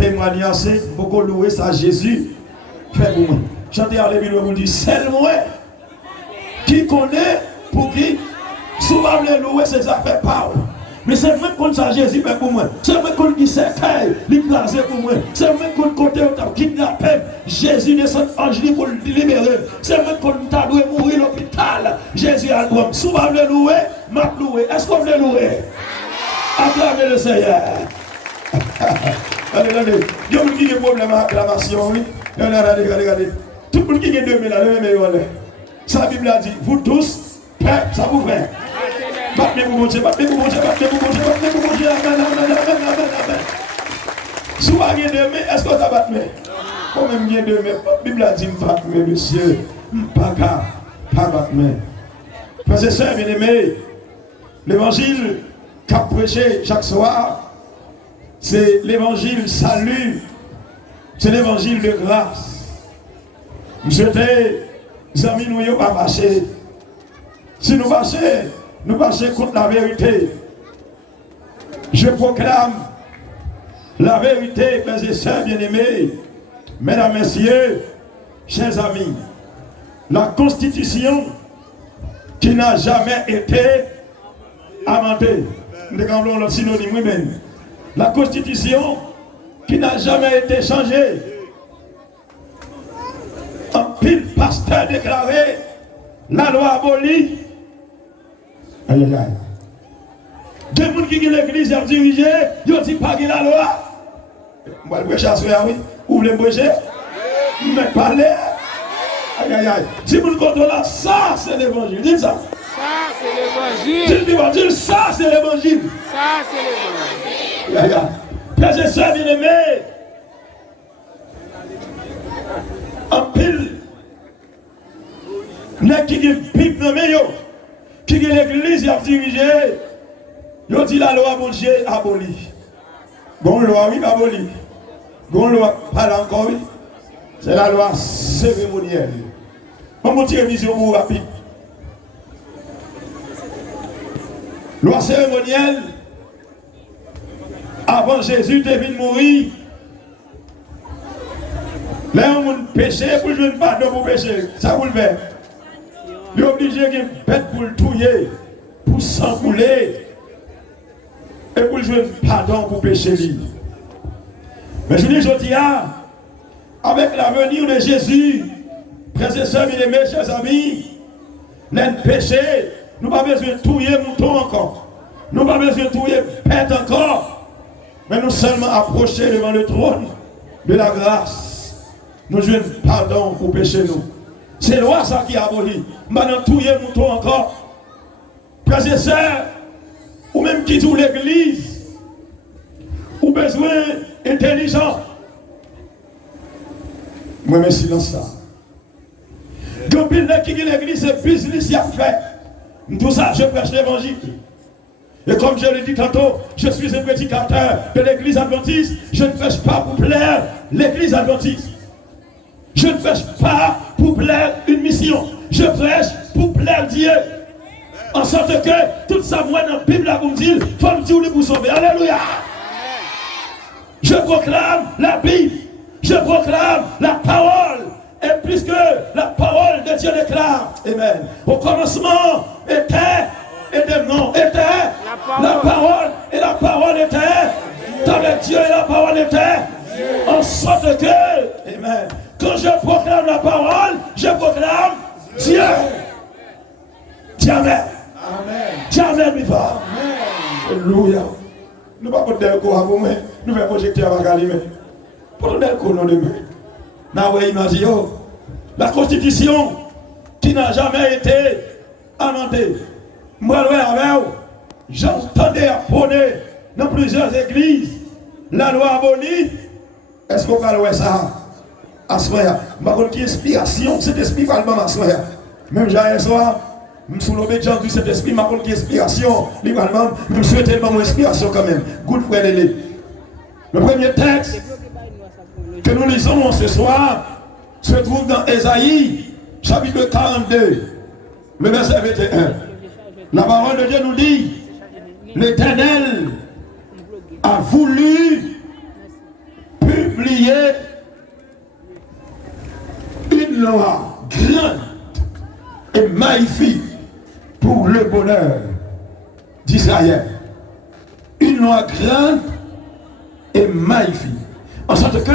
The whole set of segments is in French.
témoignage, c'est beaucoup louer ça Jésus. Fait pour moi. Chantez Alléluia, vous dites, c'est moi qui connaît pour qui. Souvent, les louer, c'est ça fait pas. Mais c'est même quand ça Jésus fait pour moi. C'est même quand il s'est fait, il placé pour moi. C'est même quand côté où tu as kidnappé, Jésus descend ange pour le libérer. C'est même quand tu as dû mourir à l'hôpital, Jésus a dit, souvent le louer, m'a loué. Est-ce qu'on veut louer? Acclamez le Seigneur. Regardez, il y a qui a un problème d'acclamation, oui. Regardez. Tout le monde qui a 2000 là, le même est. Sa Bible a dit, vous tous, prêts, ça vous fait. Battez-vous, mon Dieu, battez-vous, mon Dieu, battez-vous, mon Dieu, battez-vous, mon Dieu, amen, amen, amen, amen. Si vous avez 2000, est-ce que vous avez battu? Moi-même, j'ai 2000. La Bible a dit, battre, monsieur, pas battre. Frères et sœurs, bien-aimés, l'évangile qu'a prêché chaque soir, c'est l'évangile salut, c'est l'évangile de grâce. Nous sommes des amis, nous n'avons pas marché. Si nous marchons contre la vérité, je proclame la vérité, mes et sœurs bien-aimés, mesdames, messieurs, chers amis. La Constitution qui n'a jamais été amendée. Nous avons le synonyme lui-même. La Constitution qui n'a jamais été changée. Un pile pasteur déclaré la loi abolie. Aïe aïe aïe. Deux personnes qui ont l'église ont dirigé, ils ont dit pas la loi. Moi, je vais chasser, oui. Ouvrez le bouger. Mais parlez. Aïe aïe aïe. Si vous contrôlez là, ça c'est l'évangile. Dites ça. Ça c'est l'évangile. Dis ça c'est l'évangile. Ça c'est l'évangile. Aïe aïe. Frères et sœurs bien-aimés, en pile, les qui ont pipe dans le qui ont l'église a dirigé, ils ont dit la loi mon Dieu abolie. Bon loi oui abolie. Bon loi pas encore oui. C'est la loi cérémonielle. On va tirer vision pour rapide. Loi cérémonielle. Avant Jésus devait mourir. Là on péché pour jouer pardon pour péché. Ça vous le fait. Il est obligé de bête pour le touiller, pour s'enrouler et pour jouer pardon pour péché. Mais je dis, avec la venue de Jésus, frères et sœurs, bien-aimés, chers amis, les péchés, nous n'avons pas besoin de touiller mouton encore. Nous n'avons pas besoin de touiller bête encore. Mais nous seulement approcher devant le trône de la grâce. Nous jouons pardon pour pécher nous. C'est la loi ça qui a aboli. Maintenant, touiller mouton encore. Frères et sœurs, ou même qui joue l'église, ou besoin intelligent. Moi, mais silence ça. Depuis qui l'église, c'est business qui a fait. Tout ça, je prêche l'évangile. Et comme je l'ai dit tantôt, je suis un prédicateur de l'église adventiste. Je ne prêche pas pour plaire l'église adventiste. Je ne prêche pas pour plaire une mission. Je prêche pour plaire Dieu. En sorte que tout ça, moi, dans la Bible, là, vous me dites, il faut me dire pour sauver. Alléluia. Je proclame la Bible. Je proclame la parole. Et puisque la parole de Dieu déclare, amen. Au commencement était, et des noms était la parole, et la parole était dans le Dieu, et la parole était en sorte que, amen. Quand je proclame la parole, je proclame Dieu. Amen. Amen, mi va. Alléluia. Nous ne pouvons pas dire quoi à vous, mais nous faisons projecter à Vagalime. Pour nous dire quoi, non, demain. La Constitution qui n'a jamais été amendée. Moi, j'entendais apprôner dans plusieurs églises la loi abolie. Est-ce qu'on va voir ça? Assoya. Ma qui inspiration, cet esprit parlement assoya. Même j'ai un soir, je suis l'obédience de cet esprit, ma qui inspiration, littéralement, je souhaite tellement mon inspiration quand même. Good frère Lélé. Le premier texte que nous lisons ce soir se trouve dans Ésaïe, chapitre 42, le verset 21. La parole de Dieu nous dit, l'Éternel a voulu publié une loi grande et magnifique pour le bonheur d'Israël. Une loi grande et magnifique. En sorte que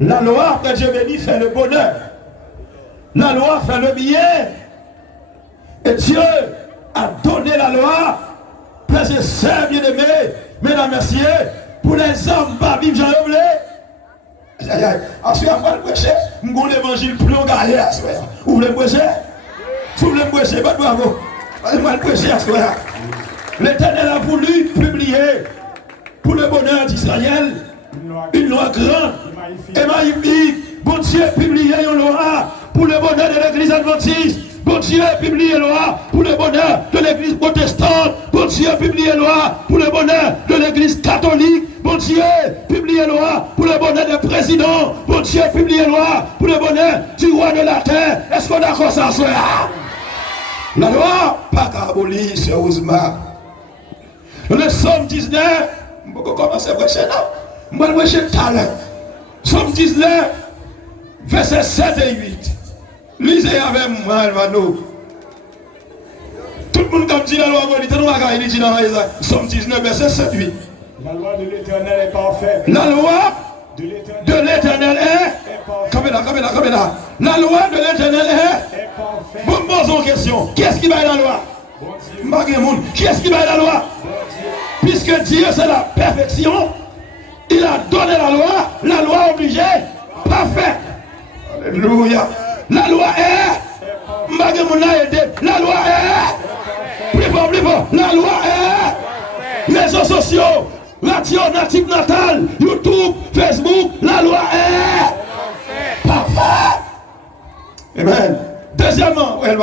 la loi que Dieu bénit fait le bonheur. La loi fait le bien. Et Dieu a donné la loi, frères et sœurs bien-aimés, mesdames et messieurs, pour les hommes pas vivre j'en voulais. Ensuite, après le prêcher, nous avons l'évangile plus long garé à ce moment. Vous voulez prêcher? Si vous voulez prêcher, pas de bravo. Vous voulez prêcher à ce moment. L'Éternel a voulu publier pour le bonheur d'Israël une loi grande et magnifique. Bon Dieu a publié une loi pour le bonheur de l'église adventiste. Bon Dieu a publié une loi pour le bonheur de l'église protestante. Bon Dieu a publié une loi pour le bonheur de l'église catholique. Bon Dieu a publié une loi pour le bonheur des présidents. Bon Dieu a publié une loi pour le bonheur du roi de la terre. Est-ce qu'on a d'accord ça, soir? La loi, pas qu'à abolir, sérieusement. Le Somme 19, je vais commencer à prêcher là. Je vais prêcher tout à l'heure. Somme 19, versets 7 et 8. Lisez avec moi, Elvano. Tout le monde comme dit la loi, il dit dans Somme 19, verset 7 et 8. La loi de l'Éternel est parfaite. La loi de l'Éternel est parfaite. La loi de l'Éternel est parfaite. Bon, posons question. Qui est-ce qui va la loi? Qui est-ce qui va la loi? Puisque Dieu c'est la perfection, il a donné la loi obligée, parfaite. Alléluia. La loi est, la loi est, plus fort, la loi est, réseaux sociaux, radio native natale, YouTube, Facebook, la loi est parfaite. Amen. Deuxièmement, elle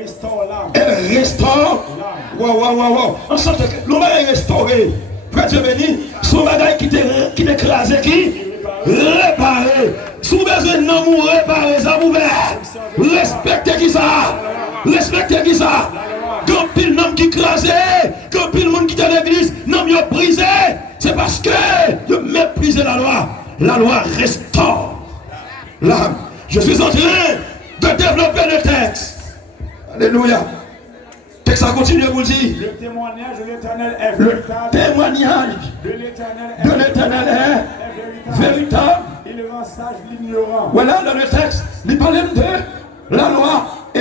restaure l'âme. Elle restaure. Wow. En sorte que l'homme est restauré. Frère Dieu béni, son bagage qui t'écrase, qui réparé. Sous besoin de nous réparer, ça vous fait. Respectez qui ça. Respectez qui ça. Quand pile nom qui crasé, quand pile monde qui est dans l'église, nom qui brisé. C'est parce que de mépriser la loi. La loi restaure l'âme. Je suis en train de développer le texte. Alléluia. Le texte a continué à vous dire. Le témoignage de l'Éternel est véritable. Le témoignage de l'Éternel est véritable. Il rend sage l'ignorant. Voilà dans le texte, il parle de la loi et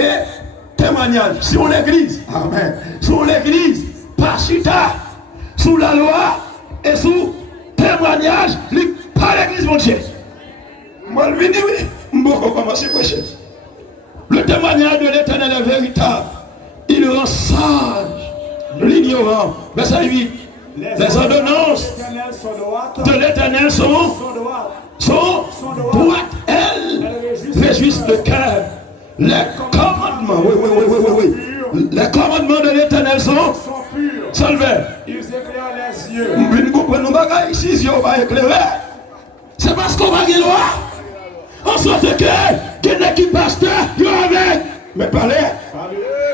témoignage. Sur l'église, amen. Sur l'église, par chita, sous la loi et sous témoignage, par l'église, mon Dieu. Moi, lui dit oui. Beaucoup commencer à prêcher. Le témoignage de l'Éternel est véritable. Il rend sage l'ignorant. Verset 8. Les ordonnances de l'Éternel sont droites, elles réjouissent le cœur. Les commandements, oui. Les commandements de l'Éternel sont purs. Salvés. Ils éclairent les yeux. Nous comprenons pas ici, si on va éclairer. C'est parce qu'on va loi. En sorte que, qu'il n'est qui pasteur, il y a avec. Mais parlez.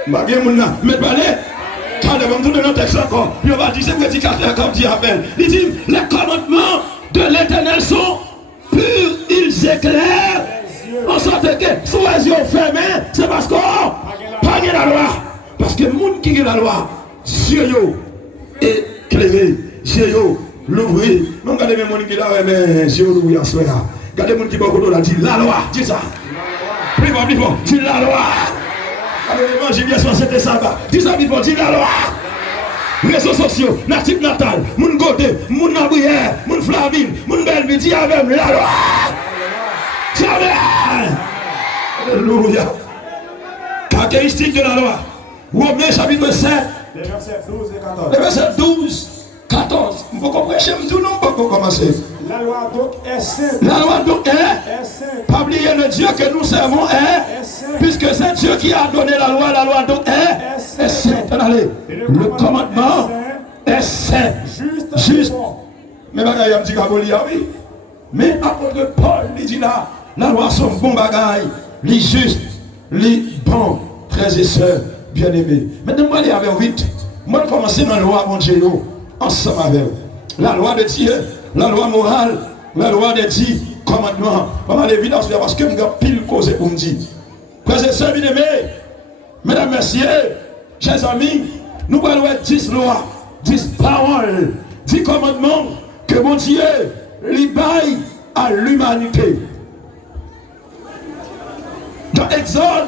Mais parlez. Quand on va nous donner un texte encore, il va dire, c'est prédicateur comme dit Abel. Il dit, les commandements de l'Éternel sont purs, ils éclairent. En sorte que, sous les yeux fermés, c'est parce qu'on pas la loi. Parce que le monde qui a la loi, yeux éclairés, yeux l'ouvrir. Même quand les gens qui ont la yeux l'ouvrir en soi. Regardez les gens qui ont dit la loi, dis ça. Plus fort, dis la loi. Alors l'évangile, c'était ça. Dis ça, dis la loi. Réseaux sociaux, natifs natal, mon côté, mon nabrière, mon flavine, mon belle, dis avec la loi. Alléluia. Caractéristique de la loi. Romains chapitre 7. Les versets 12 et 14. Les versets 12, 14. Vous pouvez prêcher, nous non pas commencer. La loi donc est sainte. La loi donc est sainte. Pas oublier le Dieu que nous servons est sainte. Puisque c'est Dieu qui a donné la loi donc est sainte. Allez. Le commandement est saint. Juste. Mais bagaille un petit caboli, oui. Mais apôtre Paul, il dit là, la loi sont bon bagaille, les justes, les bons, frères et sœurs, bien-aimés. Maintenant, moi, aller avec vite. Moi, je commence dans la loi, mon Dieu, ensemble avec vous. La loi de Dieu, la loi morale, La loi des 10 commandements. Maman l'évidence parce que je suis pile cause pour me dire. Frères et sœurs bien-aimés, mesdames, messieurs, chers amis, nous allons 10 lois, 10 paroles, 10 commandements que mon Dieu libère à l'humanité. Dans Exode,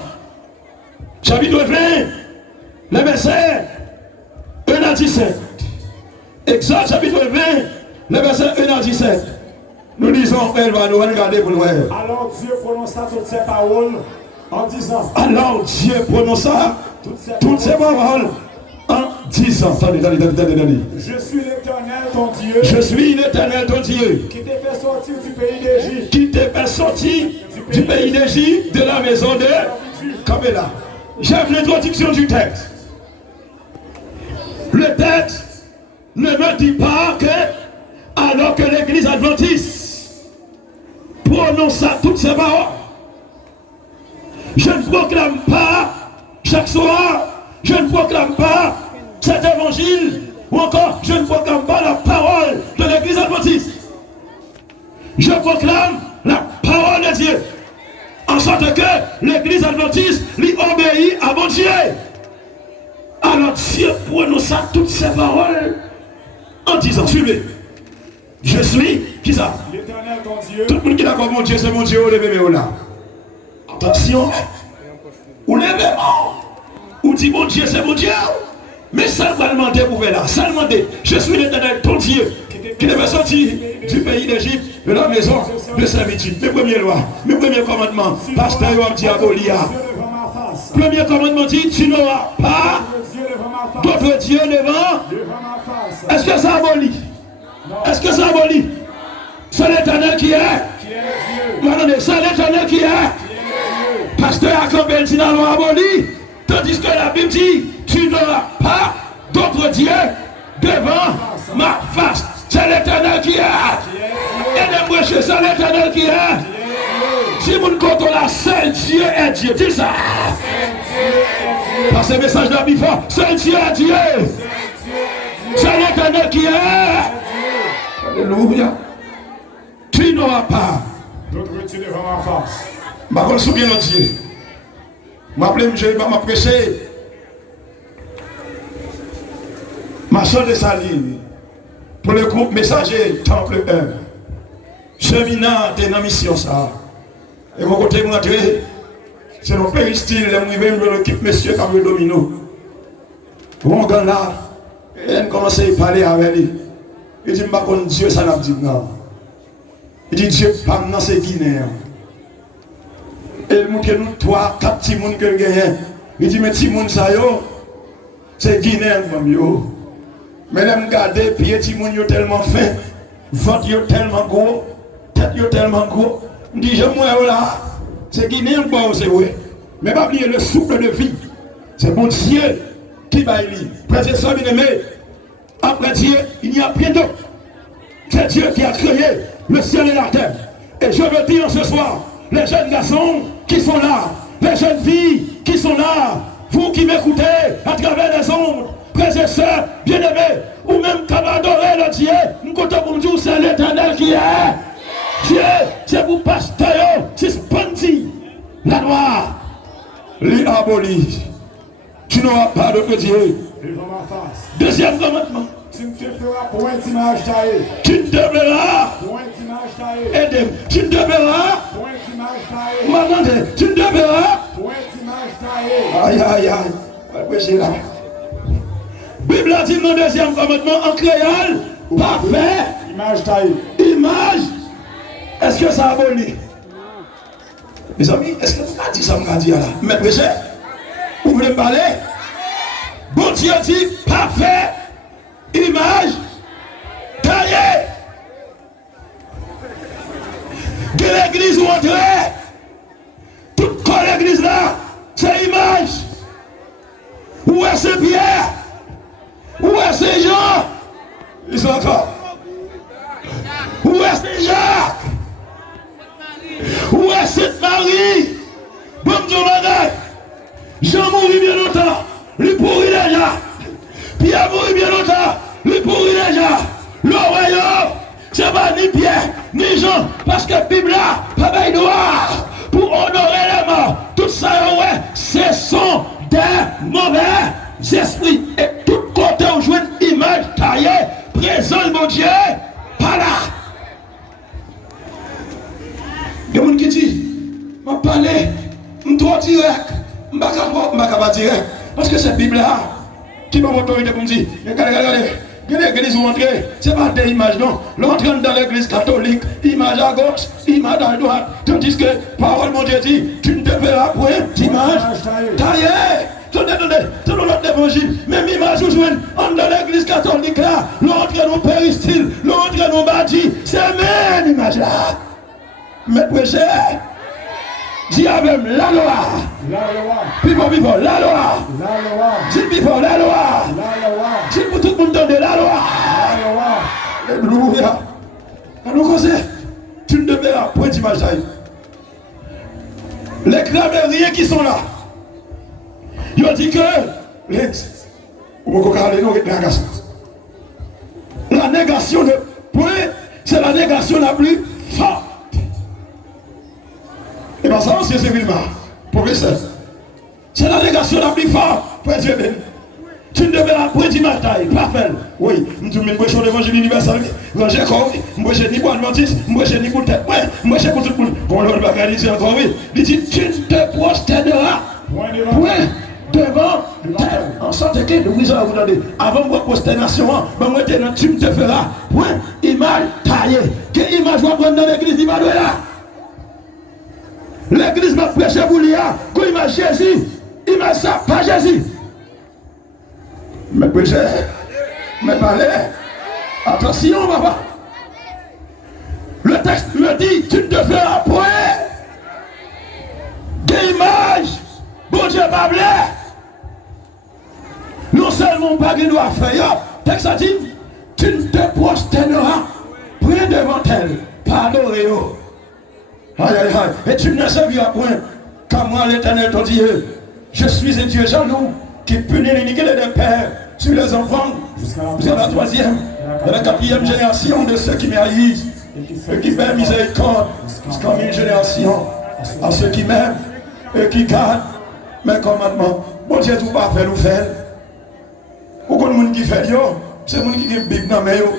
chapitre 20, le verset 1 à 17. Exode, chapitre 20, le verset 1 à 17. Nous lisons, elle va nous regarder pour nous. Alors Dieu prononça toutes ces paroles en disant. Alors Dieu prononça toutes ces paroles en disant. Attendez. Je suis l'Éternel ton Dieu. Je suis l'Éternel ton Dieu. Qui t'ai fait sortir du pays d'Égypte. Qui t'ai fait sortir du pays d'Égypte, de la maison de Kabela. J'aime l'introduction du texte. Le texte ne me dit pas que, alors que l'église adventiste prononça toutes ces paroles, je ne proclame pas chaque soir, je ne proclame pas cet évangile, ou encore je ne proclame pas la parole de l'église adventiste. Je proclame la parole de Dieu, en sorte que l'église adventiste lui obéit à mon Dieu. Alors Dieu prononça toutes ces paroles en disant, suivez, je suis, qui ça? L'Éternel ton Dieu. Tout le monde qui est d'accord, mon Dieu, c'est mon Dieu, levez là. Attention, ou levez ou dit mon Dieu, c'est mon Dieu. Mais ça va demander pour là, ça demander, je suis l'Éternel ton Dieu, qui devait sortir du pays d'Égypte, de la maison de servitude. Mes premières lois, mes premiers commandements, pasteur Yoam Diabolia. Premier commandement dit, tu n'auras pas d'autre Dieu devant. Est-ce que ça abolit? Est-ce que ça abolit? C'est l'Éternel qui est. Maintenant, c'est l'Éternel qui est. Pasteur Akambel dit dans la abolit, tandis que la Bible dit, tu n'auras pas d'autre Dieu devant ma face. C'est l'Éternel qui est. Et les moi, c'est l'Éternel qui est. Si vous ne comptez la seul Dieu est Dieu, dis ça. Parce que le message de la Bible, seul Dieu est Dieu. C'est l'Éternel qui est. Alléluia. Tu n'auras pas d'autre Dieu devant ma face. Je me souviens de Dieu. Je m'a prêché. Ma soeur de Saline, pour le groupe Messager Temple 1. Cheminant est dans mission ça. Et mon côté montré, c'est le péristyle, l'équipe monsieur comme domino. Bon gars là, il commence à parler avec lui. Il dit, je ne sais pas Dieu, ça n'a pas dit non. Il dit, Dieu, pas dans ces Guinéens. Et il montre nous 3, 4 petits monde que gagnent. Il dit, mais petits monde ça yo, c'est Guinéen comme yo. Mais là, regardez, pieds petits monde yo tellement fin, ventre yo tellement gros, tête yo tellement gros. Il dit, je moi là, c'est Guinéen quoi, c'est vrai. Mais pas oublier le souffle de vie. C'est mon Dieu qui va élire. Frères et sœurs bien-aimés, après Dieu, il n'y a rien d'autre. C'est Dieu qui a créé le ciel et la terre. Et je veux dire ce soir, les jeunes garçons qui sont là, les jeunes filles qui sont là, vous qui m'écoutez à travers les ondes, frères et sœurs bien-aimés, ou même qui adorer le Dieu, nous comptons pour dire c'est l'Éternel qui est. Dieu, c'est vous pasteur, suspendi, la loi, l'abolit. Tu n'auras pas d'autre Dieu. Devant ma face. Deuxième commandement. Tu ne te feras point d'image taillée. Tu ne te verras. Point d'image taillée. Aidez. Tu ne te verras. Point d'image taillée. Maman, tu ne te verras. Point d'image taillée. Aïe, aïe, aïe. Ouais, c'est là. Bible a dit dans le deuxième commandement en créole, parfait. Image taillée. Image. Est-ce que ça abolit? Mes amis, est-ce que vous avez dit ça, vous avez dit là? Mais prêchez. Vous voulez me parler? Bon Dieu dit parfait, image, taillée. De l'église où on entrait, toute l'église là, c'est image. Où est ce Pierre? Où est ce Jean? Ils sont encore. Où est ce Jacques? Où est cette Marie? Bon Dieu, madame. Jean mourit bien longtemps, lui pourrit déjà. Pierre mourit bien longtemps, lui pourrit déjà. Le royaume C'est pas ni Pierre, ni Jean, parce que la Bible là, pas de droit pour honorer les morts. Tout ça, ouais, ce sont des mauvais esprits. Et tout côté, on joue une image taillée, présent mon Dieu, pas là. Il y a des gens qui disent, je vais parler, je suis trop direct, je ne vais pas direct, parce que c'est la Bible là qui m'a autorité pour me dire, regardez. L'église où entrer, ce n'est pas des images, non. L'entrée dans l'église catholique, image à gauche, image à droite. Tandis que, parole, mon Dieu dit, tu ne te verras point d'image taillée. C'est dans l'autre évangile. Même image où je dans l'église catholique là, l'entrée dans le péristyle, l'entrée dans le bâti, c'est la même image là. Mais prêcher, dis avec la loi. Before, la loi. Dis before, la loi. Dis pour tout le monde donner la loi. Alléluia. Alors, comme tu ne devais pas point d'image. Les clamériens qui sont là, ils ont dit que la négation de point, c'est la négation la plus forte. Et bien ça, c'est civilement, professeur. C'est la négation la plus forte, pour Dieu béni. Tu ne devais pas point d'image taille, pas faire. Oui, je dis, je suis l'évangile universel, je suis je suis ni pour Adventiste, je suis ni pour tête, je suis pour tout le monde. Bon, l'autre va dire encore, oui. Il dit, tu ne te prosterneras point devant tête. En sorte que, nous vous avez demandé, avant votre prosternation, tu ne te feras point image taillée. Quelle image va prendre dans l'église, il va là? L'église m'a prêché pour l'IA, quand il m'a Jésus, il m'a ça, pas Jésus. Mais prêcher, mais parler, attention, papa. Le texte me dit, tu ne te feras point d'image, bon Dieu m'a blé. Non seulement pas qu'il doit faire, texte a dit, tu ne te prosterneras point devant elle, pas adorer. Aïe, aïe, aïe. Et tu ne serviras point, car moi l'Éternel ton Dieu, je suis un Dieu jaloux qui punit l'iniquité des pères sur les enfants jusqu'à la troisième et la quatrième génération de ceux qui m'haïssent et qui fait miséricorde jusqu'à 1000 générations à ceux qui m'aiment et qui gardent mes commandements. Bon Dieu, tout pas fait nous faire. Pourquoi le monde qui fait yo, c'est le monde qui est big dans yo.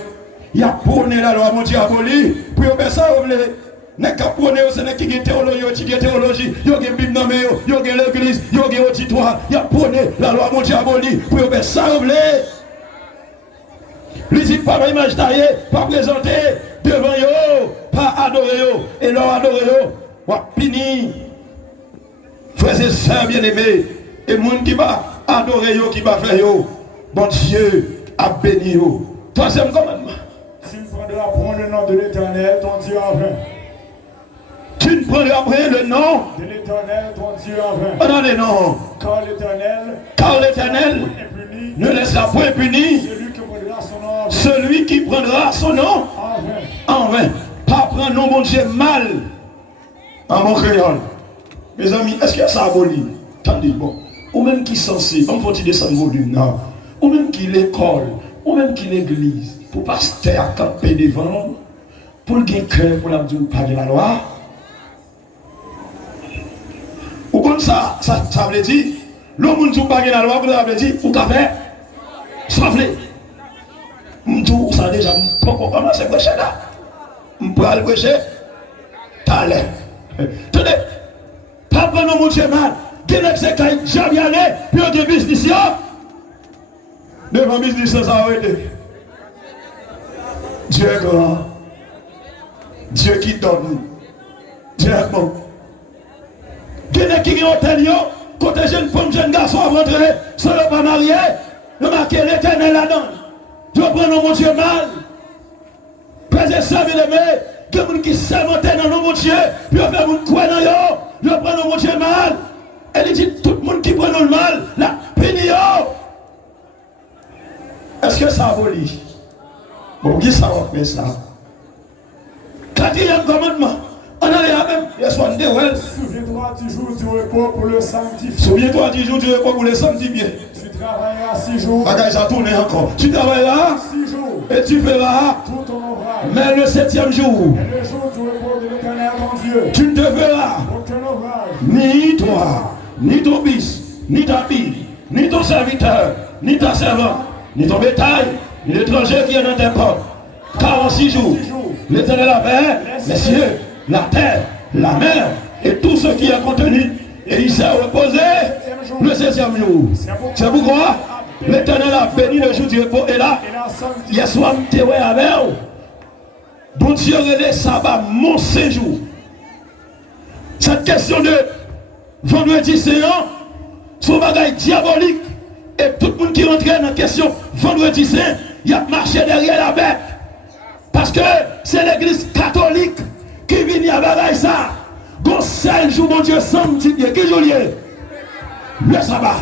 Il a prôné la loi, mon Dieu aboli, pour faire ça, vous voulez. N'est qu'à prôner, c'est n'est qui est théologie, il y a une Bible dans il y a l'église, il y a un auditoire, il y a prôné la loi, mon Dieu aboli, pour faire ça, vous voulez. Les dit pas image taillée, pas présenter devant yo, pas adorer yo, et leur adorer yo, ou pini. Frères et sœurs bien-aimés, et le monde qui va adorer yo, qui va faire yo, bon Dieu a béni yo. Troisième commandement. Tu ne prendras point le nom de l'Éternel, ton Dieu en vain. Tu ne prendras point le nom de l'Éternel, ton Dieu en vain. Dans les noms. Car l'Éternel ne laissera point puni celui qui prendra son nom en vain. Pas prendre nom, mon Dieu, mal en mon créole. Mes amis, est-ce que ça abolit? Tandis, bon, ou même qui censé, on faut descendre volume, non. Ou même qui l'école, ou même qui l'église, pour pasteur camper devant, pour le cœur, pour la dire pas de la loi. Ou comme ça veut dire, l'homme qui n'a pas de la loi, vous avez dit, ou café, sauve-les. M'tou ça déjà pourquoi commencer prêcher là. M'pour aller prêcher. Talent. Tenez. Pas prendre mon Dieu mal. Quelqu'un c'est quand jamais aller puis on a business là. Devant business ça arrêter. Dieu est grand. Dieu qui donne. Dieu est bon. Quelqu'un qui est hôtel yo, côté jeune femme jeune garçon à rentrer, sans le pas marié, le marqué l'Éternel la donne. Je prends mon Dieu mal. Présent ça, bien aimé. Que vous qui s'inventent dans mon Dieu, puis on fait mon quoi dans yo. Je prends mon Dieu mal. Elle dit tout le monde qui prend le mal, la pénie. Est-ce que ça abolit? Bon, qui ça va faire ça? Quatrième commandement. On a les même. Souviens-toi du jour du repos pour le sanctifier. Souviens-toi du jour du repos pour le sanctifier. Tu travailleras 6 jours. Bagage ça tourne encore. Tu travailleras 6 jours. et tu feras tout ton ouvrage. Mais le septième jour, Et le jour du repos de l'Éternel ton Dieu. tu ne te verras Aucun ouvrage. ni toi, ni ton fils, ni ta fille, ni ton serviteur, ni ta servante, ni ton bétail, ni l'étranger qui est dans tes portes. 46 jours, l'Éternel a fait les cieux, la terre, la mer et tout ce qui est contenu. Et il s'est reposé le 16e jour. C'est pourquoi l'Éternel a béni le jour du repos. Et là, hier soir, je suis avec vous. Bon Dieu, relève sabbat, mon séjour. Cette question de vendredi saint, c'est un bagage diabolique. Et tout le monde qui rentre dans la question vendredi saint, il a marché derrière la bête. Parce que c'est l'église catholique qui vient à bagage ça. Bon, seul jour, mon Dieu, samedi, qui joli le sabbat.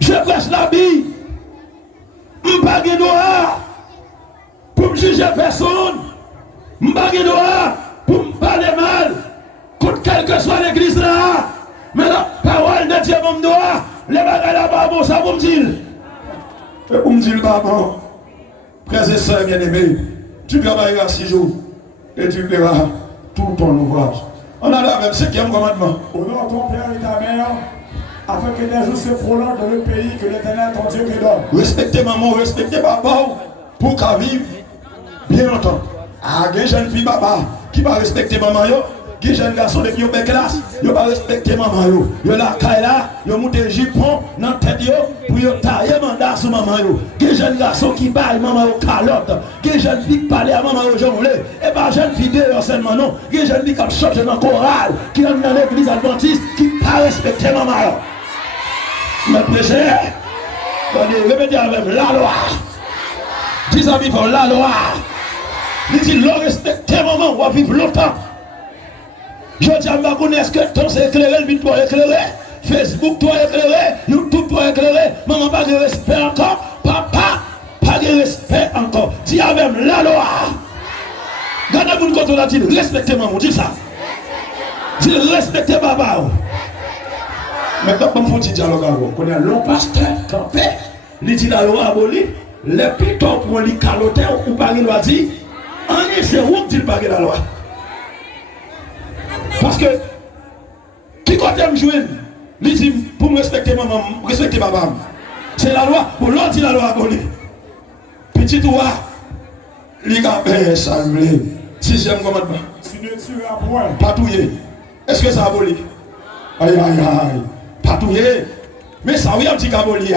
Je prêche la Bible. Je ne pas de droit pour me juger personne. Je ne pas de droit pour me parler mal. Contre quelle que soit l'église là. Mais la parole de Dieu, mon droit, les bagages là-bas, bon, ça vous me dire. Et pour me dire, maman, frères et sœurs bien-aimés, tu travailleras 6 jours et tu verras tout ton ouvrage. On a la même 5e commandement. Honore ton père et ta mère, afin que tes jours se prolongent dans le pays que l'Éternel ton Dieu te donne. Respectez maman, respectez papa pour qu'à vivre bien longtemps. Ah, il y a des jeunes filles papa qui va respecter maman. Il y a des jeunes garçons qui ont des classes, ils ne vont pas respecter maman. Ils ont la caille là, ils ont monté jupon dans la tête pour tailler mandat sur maman. Il y a des jeunes garçons qui parlent maman aux calottes. Il y a des jeunes filles qui parlent à maman aux jambes. Et pas jeunes filles dehors seulement non. Il y a des jeunes filles qui chantent dans le choral, qui sont dans l'église adventiste, qui ne pas respecter maman. Mais péché, répétez avec la loi. Dis amis pour la loi. Il dit l'on respecte maman, on va vivre longtemps. Je dis à ma connaisse que ton c'est éclairé, le vide toi éclairé, Facebook toi éclairé, YouTube toi éclairé, maman pas de respect encore, papa pas de respect encore. Dis avec la loi. Gardez mon côté là, dit respectez maman, dis ça. Dis respectez papa. Maintenant, comme faut dire dialogue avant, qu'on a long pasteur campé, il dit la loi abolie, les pitons pour les caloter ou pas il doit dire, en c'est où qu'il pas la loi. Parce que, qui côté me jouer, il dit pour me respecter maman, respecter papa. C'est la loi, pour l'autre dit la loi abolie. Petit roi, il a salvé. 6e commandement. Tu ne tueras point. Patouiller. Est-ce que ça abolit? Aïe aïe aïe. Patouiller. Mais ça oui un petit aboli.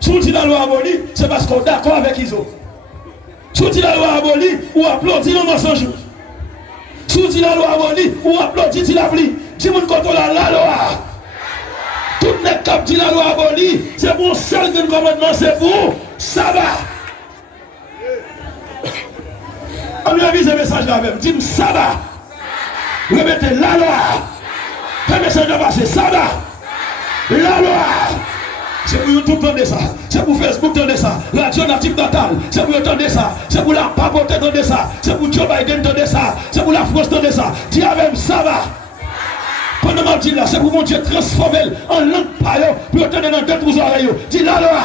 Si vous dites la loi abolie, c'est parce qu'on est d'accord avec Iso. Si vous dites la loi abolie, ou applaudit le mensonge. Si vous dites la loi abolie, ou applaudit la pluie. Si vous contrôlez la loi. Tout le monde qui dit la loi abolie, c'est mon seul commandement, c'est vous. Ça va. On lui a mis ce message là même. Dis-moi ça va. Remettez la loi. Le message de passer ça va. La loi. C'est pour YouTube entendre ça. C'est pour Facebook entendre ça. Radio Native Natal. C'est pour entendre ça. C'est pour la papote entendre ça. C'est pour Joe Biden entendre ça. C'est pour la France entendre ça. Dis avec ça va. Pendant que je dis là, c'est pour mon Dieu transformer en langue paille pour entendre dans deux oreilles. Dis la loi.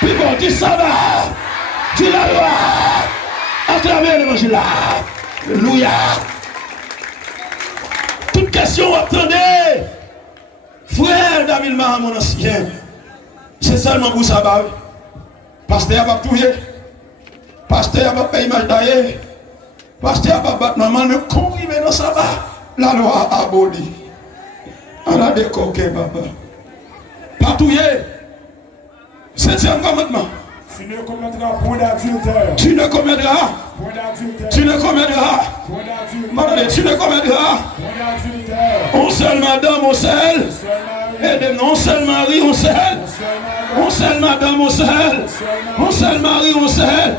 Puis bon, dis ça va. Dis la loi. Acclamez l'évangile là. Alléluia. Toute question, attendez. Frère David Maha, mon ancien. C'est seulement pour ça, bah. Pasteur va tout touiller. Pasteur va payer image d'ailleurs. Pasteur va battre maman, ne courir dans ça va. La loi abolie. On a décoqué, papa. Pas touiller. 7e commandement. Tu ne commettras point d'adultère. Tu ne commettras. Point d'adultère. Tu ne commettras. Point d'adultère. Madame, tu ne commettras. Point d'adultère. On seul madame, on seul. Et non seul mari, on seul. On seul madame, on seul. On seul mari, on seul.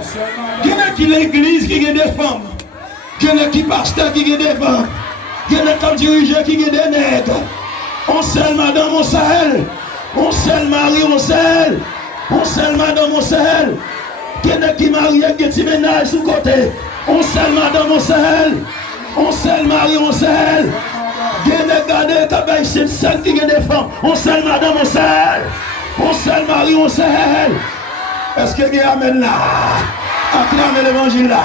Il y en a qui l'église qui a des femmes. Il y en a qui pasteur qui a des femmes. Il y en a comme dirigeant qui a des nègres. On seul madame, on seul. On seul mari, on seul. On seul madame, on seul. Il y en a qui marient avec des petits ménages sous côté. On seul madame, on seul. On seul mari, on seul. Il y en a gardé comme c'est seul qui a des femmes. On seul madame, on seul. On seul mari, on seul. Est-ce que vous amène là? À travers l'évangile là.